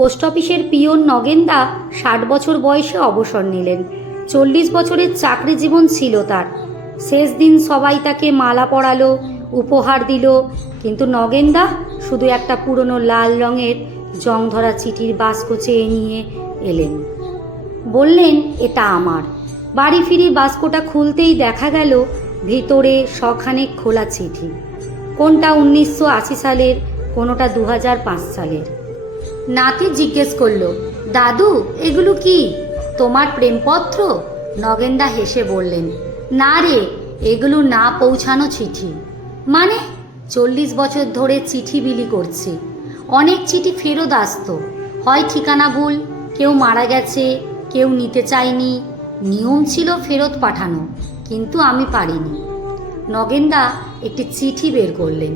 Post অফিসের peon নগেনদা 60 বছর বয়সে অবসর নিলেন। 40 বছরের চাকরি জীবন ছিল তার। শেষ দিন সবাই তাকে মালা পরালো, উপহার দিল, কিন্তু নগেনদা শুধু একটা পুরনো লাল রঙের জং ধরা চিঠির বাক্স চেয়ে নিয়ে এলেন। বললেন, এটা আমার। বাড়ি ফিরে বাক্সটা খুলতেই দেখা গেল ভিতরে শখানেক খোলা চিঠি। কোনটা 1980 সালের, কোনোটা 2005 সালের। নাতি জিজ্ঞেস করল, দাদু এগুলো কি, তোমার প্রেমপত্র? নগেনদা হেসে বললেন, না রে, এগুলো না পৌঁছানো চিঠি। মানে? 40 বছর ধরে চিঠি বিলি করছি। অনেক চিঠি ফেরত আসতো, হয় ঠিকানা ভুল, কেউ মারা গেছে, কেউ নিতে চায়নি। নিয়ম ছিল ফেরত পাঠানো, কিন্তু আমি পারিনি। নগেনদা একটি চিঠি বের করলেন,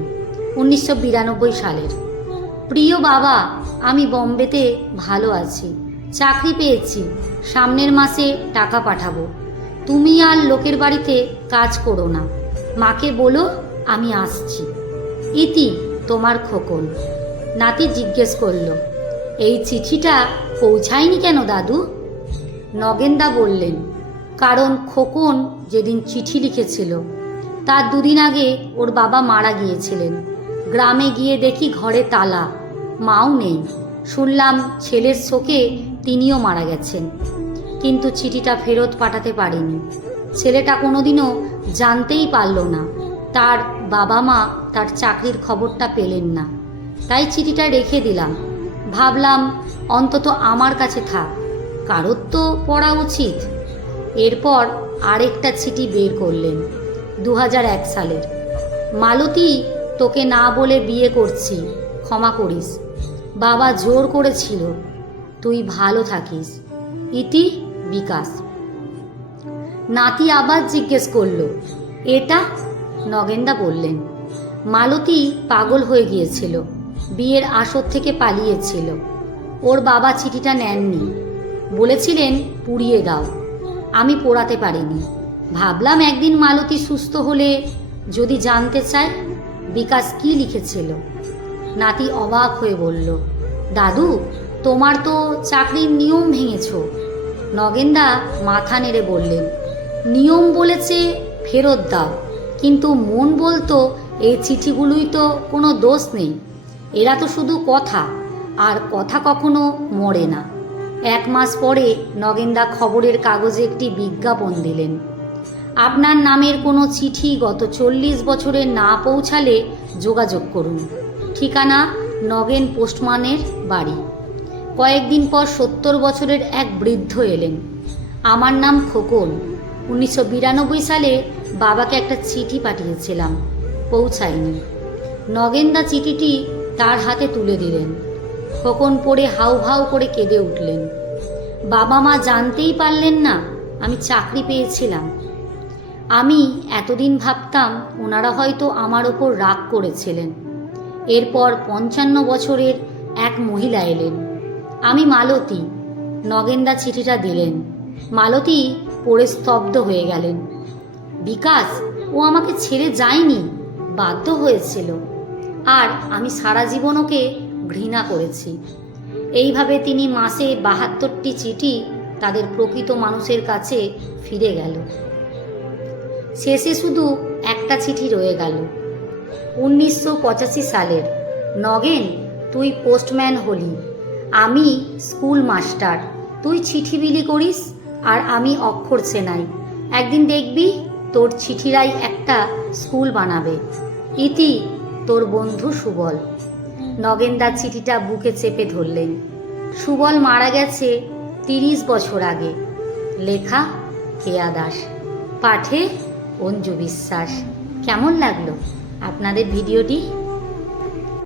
1992 সালের। প্রিয় বাবা, আমি বম্বেতে ভালো আছি, চাকরি পেয়েছি, সামনের মাসে টাকা পাঠাবো। তুমি আর লোকের বাড়িতে কাজ করো না, মাকে বলো আমি আসছি। ইতি, তোমার খোকন। নাতি জিজ্ঞেস করল, এই চিঠিটা পৌঁছায়নি কেন দাদু? নগেনদা বললেন, কারণ খোকন যেদিন চিঠি লিখেছিল তার 2 দিন আগে ওর বাবা মারা গিয়েছিলেন। গ্রামে গিয়ে দেখি ঘরে তালা, মাও নেই। শুনলাম ছেলের শোকে তিনিও মারা গেছেন, কিন্তু চিঠিটা ফেরত পাঠাতে পারিনি। ছেলেটা কোনোদিনও জানতেই পারল না তার বাবা মা তার চাকরির খবরটা পেলেন না। তাই চিঠিটা রেখে দিলাম, ভাবলাম অন্তত আমার কাছে থাক, কারোর তো পড়া উচিত। এরপর আরেকটা চিঠি বের করলেন, 2001 সালের। মালতী, তোকে না বলে বিয়ে করছি, ক্ষমা করিস। বাবা জোর করেছিল, তুই ভালো থাকিস। ইতি, বিকাশ। নাতি আবার জিজ্ঞেস করল, এটা? নগেনদা বললেন, মালতী পাগল হয়ে গিয়েছিল, বিয়ের আসর থেকে পালিয়েছিল। ওর বাবা চিঠিটা নেননি, বলেছিলেন পুড়িয়ে দাও। আমি পোড়াতে পারিনি। ভাবলাম একদিন মালতী সুস্থ হলে যদি জানতে চায় বিকাশ কি লিখেছিল। নাতি অবাক হয়ে বলল, দাদু, তোমার তো চাকরির নিয়ম ভেঙেছ। নগেনদা মাথা নেড়ে বললেন, নিয়ম বলেছে ফেরত দাও, কিন্তু মন বলতো এই চিঠিগুলোই তো কোনো দোষ নেই, এরা তো শুধু কথা, আর কথা কখনো মরে না। 1 মাস পরে নগেনদা খবরের কাগজে একটি বিজ্ঞাপন দিলেন, আপনার নামের কোনো চিঠি গত 40 বছরে না পৌঁছালে যোগাযোগ করুন। ঠিকানা নগেন পোস্টম্যানের বাড়ি। কয়েকদিন পর 70 বছরের এক বৃদ্ধ এলেন। আমার নাম খোকন, 1992 সালে বাবাকে একটা চিঠি পাঠিয়েছিলাম, পৌঁছায়নি। নগেনদা চিঠিটি তার হাতে তুলে দিলেন। খোকন পড়ে হাউহাউ করে কেঁদে উঠলেন। বাবা মা জানতেই পারলেন না আমি চাকরি পেয়েছিলাম। আমি এতদিন ভাবতাম ওনারা হয়তো আমার ওপর রাগ করেছিলেন। এরপর 55 বছরের এক মহিলা এলেন, আমি মালতী। নগেনদা চিঠিটা দিলেন। মালতী পড়ে স্তব্ধ হয়ে গেলেন। বিকাশ, ও আমাকে ছেড়ে যায়নি, বাধ্য হয়েছিল, আর আমি সারা জীবন ওকে ঘৃণা করেছি। এইভাবে তিনি মাসে 72টি চিঠি তাদের প্রকৃত মানুষের কাছে ফিরে গেল। শেষে শুধু একটা চিঠি রয়ে গেল, 1985 সালের। নগেন, তুই পোস্টম্যান হলি, আমি স্কুল মাস্টার। তুই চিঠি বিলি করিস আর আমি অক্ষর চেনাই। একদিন দেখবি তোর চিঠিরাই একটা স্কুল বানাবে। ইতি, তোর বন্ধু সুবল। নগেনদা চিঠিটা বুকে চেপে ধরলেন। সুবল মারা গেছে 30 বছর আগে। লেখা কেয়া দাস, পাঠে অঞ্জু বিশ্বাস। কেমন লাগলো আপনাদের ভিডিওটি?